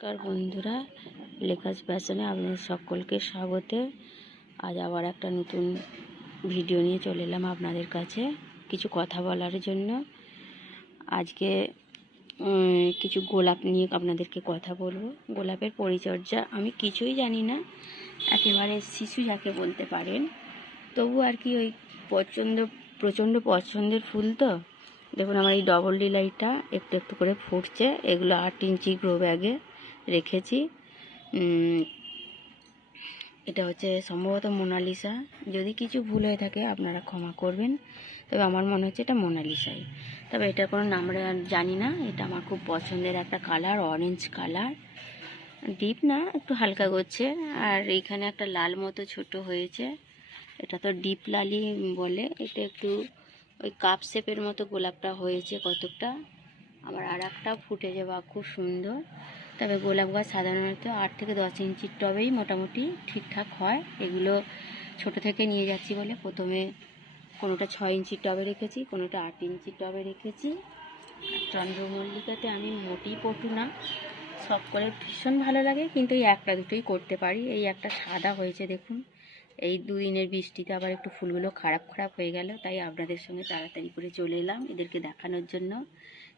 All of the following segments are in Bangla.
নমস্কার বন্ধুরা, লেখাস ফ্যাশনে আপনাদের সকলকে স্বাগত। আজ আবার একটা নতুন ভিডিও নিয়ে চলে এলাম আপনাদের কাছে কিছু কথা বলার জন্য। আজকে কিছু গোলাপ নিয়ে আপনাদেরকে কথা বলবো। গোলাপের পরিচর্যা আমি কিছুই জানি না, একেবারে শিশু যাকে বলতে পারেন। তবু আর কি ওই প্রচণ্ড পছন্দের ফুল তো। দেখুন আমার এই ডবল ডিলাইটটা একটু একটু করে ফুটছে। এগুলো 8 ইঞ্চি গ্রো ব্যাগে রেখেছি। এটা হচ্ছে সম্ভবত মোনালিসা। যদি কিছু ভুল হয়ে থাকে আপনারা ক্ষমা করবেন, তবে আমার মনে হচ্ছে এটা মোনালিসাই। তবে এটার কোনো নাম জানি না। এটা আমার খুব পছন্দের একটা কালার, অরেঞ্জ কালার, ডিপ না, একটু হালকা করছে। আর এইখানে একটা লাল মতো ছোট হয়েছে, এটা তো ডিপ লালি বলে। এটা একটু ওই কাপ শেপের মতো গোলাপটা হয়েছে কতকটা। আবার আর একটা ফুটেছে বা খুব সুন্দর। তবে গোলাপ গাছ সাধারণত 8 থেকে 10 ইঞ্চির টবেই মোটামুটি ঠিকঠাক হয়। এগুলো ছোট থেকে নিয়ে যাচ্ছি বলে প্রথমে কোনোটা 6 ইঞ্চির টবে রেখেছি, কোনোটা 8 ইঞ্চির টবে রেখেছি। আর চন্দ্রমল্লিকাতে আমি মোটেই পটু না, সব করে ভীষণ ভালো লাগে, কিন্তু এই একটা দুটোই করতে পারি। এই একটা সাদা হয়েছে দেখুন, এই 2 দিনের বৃষ্টিতে আবার একটু ফুলগুলো খারাপ হয়ে গেল, তাই আপনাদের সঙ্গে তাড়াতাড়ি করে চলে এলাম এদেরকে দেখানোর জন্য।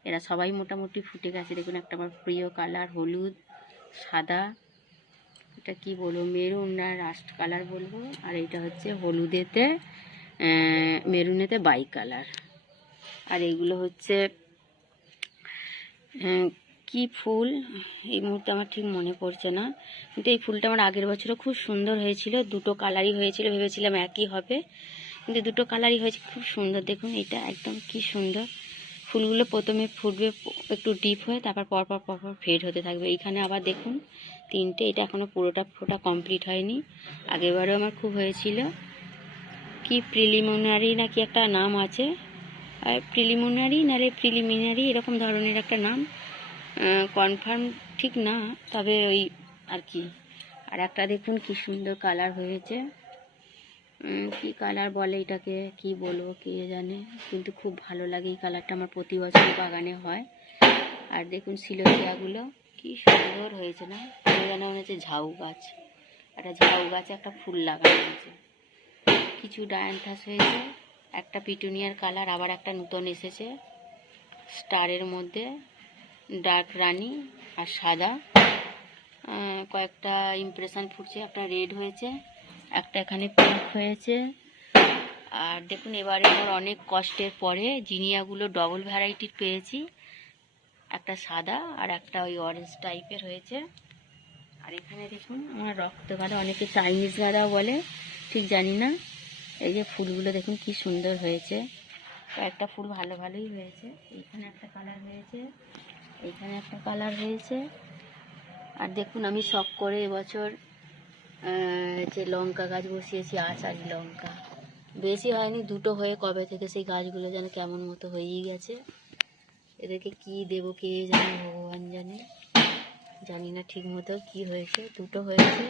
এরা সবাই মোটামুটি ফুটে গেছে। দেখুন একটা আমার প্রিয় কালার হলুদ, সাদা, এটা কি বলবো, মেরুন না রাস্ট কালার বলবো। আর এটা হচ্ছে হলুদেতে মেরুনেতে বাই কালার। আর এইগুলো হচ্ছে কি ফুল এই মুহূর্তে আমার ঠিক মনে পড়ছে না, কিন্তু এই ফুলটা আমার আগের বছরও খুব সুন্দর হয়েছিল। দুটো কালারই হয়েছিল, ভেবেছিলাম একই হবে, কিন্তু দুটো কালারই হয়েছে, খুব সুন্দর। দেখুন এটা একদম কি সুন্দর। ফুলগুলো প্রথমে ফুটবে একটু ডিপ হয়ে, তারপর পরপর ফেড হতে থাকবে। এইখানে আবার দেখুন 3টে, এটা এখনও পুরোটা ফোটা কমপ্লিট হয়নি। আগেরবারও আমার খুব হয়েছিল। কি প্রিলিমিনারি নাকি একটা নাম আছে, প্রিলিমিনারি এরকম ধরনের একটা নাম, কনফার্ম ঠিক না, তবে ওই আর কি। আর একটা দেখুন কি সুন্দর কালার হয়েছে, কি কালার বলে এটাকে, কি বলবো কে জানে, কিন্তু খুব ভালো লাগে এই কালারটা। আমার প্রতি বছর বাগানে হয়। আর দেখুন সিলোসিয়াগুলো কি সুন্দর হয়েছে না, যেন মনে হচ্ছে ঝাউ গাছ। একটা ঝাউ গাছে একটা ফুল লাগানো হয়েছে। কিছু ডায়ান্থাস হয়েছে, একটা পিটুনিয়ার কালার আবার একটা নতুন এসেছে স্টারের মধ্যে, ডার্ক রানি আর সাদা। কয়েকটা ইমপ্রেশন ফুটছে, একটা রেড হয়েছে, একটা এখানে পিঙ্ক হয়েছে। আর দেখুন এবারে আমার অনেক কষ্টের পরে জিনিয়াগুলো ডবল ভ্যারাইটির পেয়েছি, একটা সাদা আর একটা ওই অরেঞ্জ টাইপের হয়েছে। আর এখানে দেখুন আমার রক্ত গাঁদা, অনেকে চাইনিজ গাঁদাও বলে, ঠিক জানি না। এই যে ফুলগুলো দেখুন কি সুন্দর হয়েছে, কয়েকটা ফুল ভালোই হয়েছে। এইখানে একটা কালার হয়েছে, এইখানে একটা কালার হয়েছে। আর দেখুন আমি শখ করে এবছর যে লঙ্কা গাছ বসিয়েছি, আচারি লঙ্কা, বেশি হয়নি, দুটো হয়ে কবে থেকে সেই গাছগুলো যেন কেমন মতো হয়েই গেছে। এদেরকে কি দেবো কে জানে, ভগবান জানে, জানি না ঠিক মতো কি হয়েছে। দুটো হয়েছে,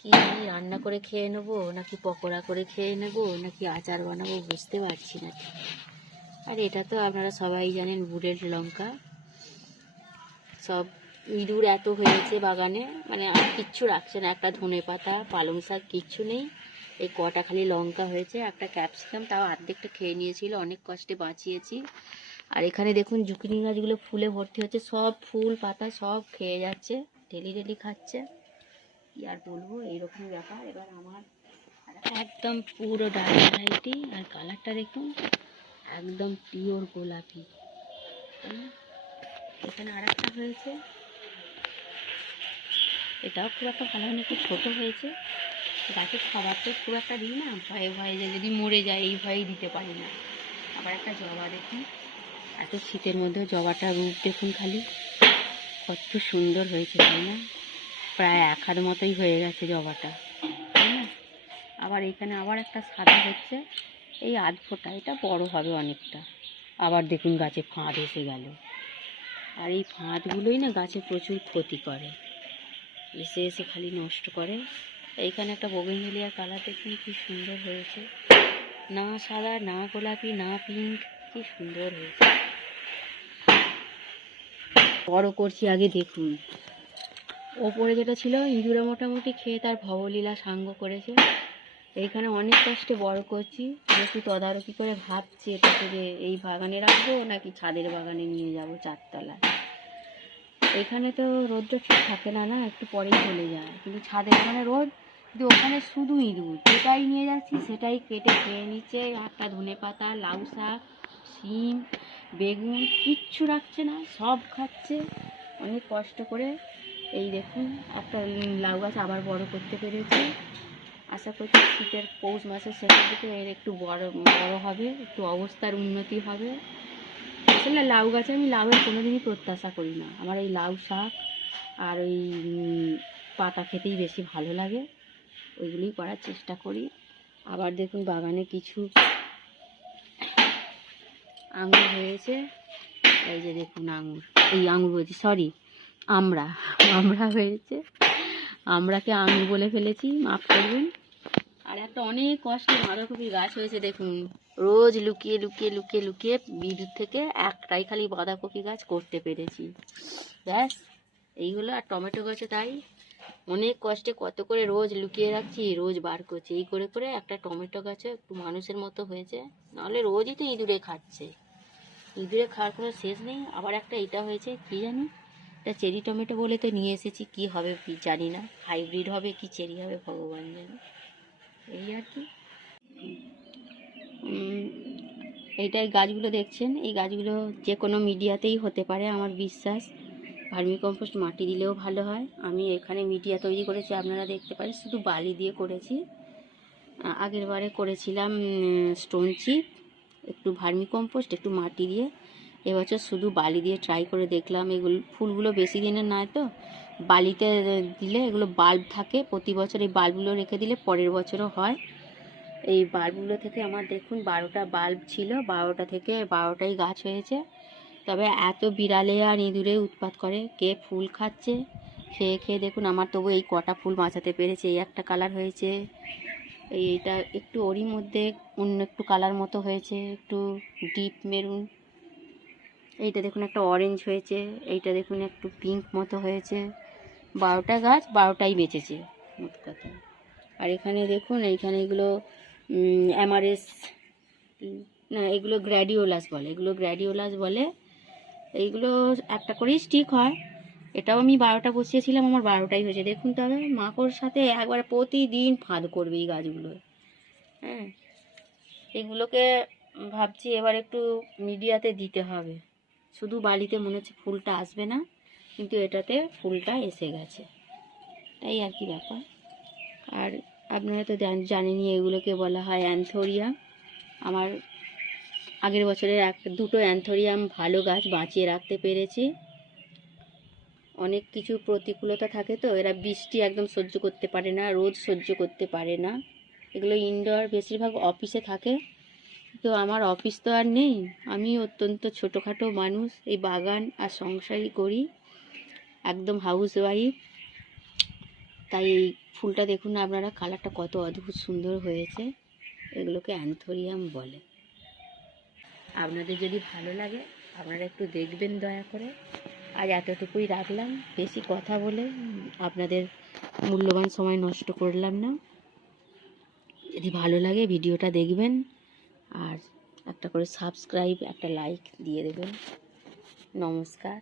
কি রান্না করে খেয়ে নেবো নাকি পকোড়া করে খেয়ে নেবো নাকি আচার বানাবো বুঝতে পারছি না। আর এটা তো আপনারা সবাই জানেন বুড়ের লঙ্কা। সব ইঁদুর এত হয়েছে বাগানে, মানে আর কিচ্ছু রাখছে না, একটা ধনে পাতা পালং শাক কিচ্ছু নেই। এই কটা খালি লঙ্কা হয়েছে, একটা ক্যাপসিকাম তাও অর্ধেকটা খেয়ে নিয়েছিল, অনেক কষ্টে বাঁচিয়েছি। আর এখানে দেখুন জুকিনি গাছগুলো ফুলে ভর্তি হচ্ছে, সব ফুল পাতা সব খেয়ে যাচ্ছে, ডেলি খাচ্ছে। কি আর বলবো, এইরকম ব্যাপার। এবার আমার একদম পুরো ডার্ক ভ্যারাইটি, আর কালারটা দেখুন একদম পিওর গোলাপি। এখানে আর একটা হয়েছে, এটাও খুব একটা ভালো হয়নি, একটু ছোটো হয়েছে। গাছের খাবার তো খুব একটা দিই না, ভয়ে যে যদি মরে যায় এই ভয়েই দিতে পারি না। আবার একটা জবা দেখুন, এত শীতের মধ্যে জবাটা রূপ দেখুন খালি, কত সুন্দর হয়েছে তাই না, প্রায় 1 হাত মতোই হয়ে গেছে জবাটা, তাই না। আবার এখানে আবার একটা সাদা হচ্ছে, এই আধ ফোঁটা, এটা বড় হবে অনেকটা। আবার দেখুন গাছে ফাঁদ এসে গেল, আর এই ফাঁদগুলোই না গাছে প্রচুর ক্ষতি করে, এসে খালি নষ্ট করে। এইখানে একটা বোগেনভেলিয়ার কালার দেখুন কি সুন্দর হয়েছে, না সাদা না গোলাপি না পিঙ্ক, কি সুন্দর হয়েছে। বড় করছি আগে দেখুন, ওপরে যেটা ছিল ইঁদুরে মোটামুটি খেয়ে তার ভবলীলা সাঙ্গ করেছে। এইখানে অনেক কষ্টে বড় করছি, একটু তদারকি করে ভাবছি এটাকে যে এই বাগানে রাখবো নাকি ছাদের বাগানে নিয়ে যাব চারতলায়। এখানে তো রোদটা ঠিক থাকে না, না একটু পরেই চলে যায়, কিন্তু ছাদে ওখানে রোদ, কিন্তু ওখানে শুধু ইঁদুর, যেটাই নিয়ে যাচ্ছি সেটাই কেটে খেয়ে নিচ্ছে। একটা ধনেপাতা, লাউ শাক, শিম, বেগুন কিচ্ছু রাখছে না, সব খাচ্ছে। অনেক কষ্ট করে এই দেখুন একটা লাউ গাছ আবার বড় করতে পেরেছি। আশা করছি শীতের পৌষ মাসের শেষের দিকে এর একটু বড় বড় হবে, একটু অবস্থার উন্নতি হবে। আসলে লাউ গাছে আমি লাউয়ের কোনোদিনই প্রত্যাশা করি না, আমার এই লাউ শাক আর ওই পাতা খেতেই বেশি ভালো লাগে, ওইগুলোই করার চেষ্টা করি। আবার দেখুন বাগানে কিছু আঙুর হয়েছে, এই যে দেখুন আঙুর, এই আঙুর বলছি সরি আমড়া, আমড়া হয়েছে, আমড়াকে আঙুর বলে ফেলেছি, মাফ করবেন। আর একটা অনেক কষ্টে বাঁধাকপির গাছ হয়েছে দেখুন, রোজ লুকিয়ে লুকিয়ে লুকিয়ে লুকিয়ে বিদ্যুৎ থেকে একটাই খালি বাঁধাকপি গাছ করতে পেরেছি, ব্যাস এই হলো। আর টমেটো গাছে তাই অনেক কষ্টে কত করে রোজ লুকিয়ে রাখছি, রোজ বার করছি, এই করে করে একটা টমেটো গাছে একটু মানুষের মতো হয়েছে, নাহলে রোজই তো ইঁদুরে খাচ্ছে, ইঁদুরে খাওয়ার কোনো শেষ নেই। আবার একটা এটা হয়েছে কি জানি, এটা চেরি টমেটো বলে তো নিয়ে এসেছি, কি হবে জানি না, হাইব্রিড হবে কি চেরি হবে ভগবান জানে, এই আর কি। এইটাই গাছগুলো দেখছেন, এই গাছগুলো যে কোনো মিডিয়াতেই হতে পারে আমার বিশ্বাস। ভার্মি কম্পোস্ট মাটি দিলেও ভালো হয়। আমি এখানে মিডিয়া তৈরি করেছি, আপনারা দেখতে পারেন, শুধু বালি দিয়ে করেছি। আগের বারে করেছিলাম স্টোন চিপ, একটু ভার্মি কম্পোস্ট, একটু মাটি দিয়ে। এবছর শুধু বালি দিয়ে ট্রাই করে দেখলাম। এগুলো ফুলগুলো বেশি দিনের নয় তো, বালিতে দিলে এগুলো বাল্ব থাকে, প্রতি বছর এই বাল্বগুলো রেখে দিলে পরের বছরও হয়। এই বাল্বগুলো থেকে আমার দেখুন 12টা বাল্ব ছিল, 12টা থেকে 12টাই গাছ হয়েছে। তবে এত বিড়ালে আর ইঁদুরে উৎপাত করে, কে ফুল খাচ্ছে, খেয়ে খেয়ে দেখুন আমার তবু এই কটা ফুল বাঁচাতে পেরেছে। এই একটা কালার হয়েছে, এইটা একটু ওরই মধ্যে অন্য একটু কালার মতো হয়েছে, একটু ডিপ মেরুন। এইটা দেখুন একটা অরেঞ্জ হয়েছে, এইটা দেখুন একটু পিঙ্ক মতো হয়েছে। 12টা গাছ 12টাই বেঁচেছে মোট কথা। আর এখানে দেখুন এইখানে এগুলো অ্যামারেস না, এগুলো গ্র্যাডিওলাস বলে, এগুলো গ্র্যাডিওলাস বলে। এইগুলো একটা করেই স্টিক হয়। এটাও আমি 12টা বসিয়েছিলাম, আমার 12টাই হয়েছে দেখুন। তবে মাকড় সাথে একবার প্রতিদিন ফাঁদ করবে এই গাছগুলো। হ্যাঁ, এগুলোকে ভাবছি এবার একটু মিডিয়াতে দিতে হবে। শুধু বালিতে মনে হচ্ছে ফুলটা আসবে না, কিন্তু এটাতে ফুলটা এসে গেছে, তাই আর কি ব্যাপার। আর আপনারা তো জানেনই এগুলোকে বলা হয় অ্যান্থোরিয়াম। আমার আগের বছরের দুটো অ্যান্থোরিয়াম ভালো গাছ বাঁচিয়ে রাখতে পেরেছি। অনেক কিছু প্রতিকূলতা থাকে তো, এরা বৃষ্টি একদম সহ্য করতে পারে না, রোদ সহ্য করতে পারে না। এগুলো ইনডোর, বেশিরভাগ অফিসে থাকে। তো আমার অফিস তো আর নেই, আমি অত্যন্ত ছোটোখাটো মানুষ, এই বাগান আর সংসারই করি, একদম হাউস ওয়াইফ। তাই এই ফুলটা দেখুন আপনারা, কালারটা কত অদ্ভুত সুন্দর হয়েছে। এগুলোকে অ্যান্থোরিয়াম বলে। আপনাদের যদি ভালো লাগে আপনারা একটু দেখবেন দয়া করে। আজ এতটুকুই রাখলাম, বেশি কথা বলে আপনাদের মূল্যবান সময় নষ্ট করলাম না। যদি ভালো লাগে ভিডিওটা দেখবেন, আর একটা করে সাবস্ক্রাইব, একটা লাইক দিয়ে দেবেন। নমস্কার।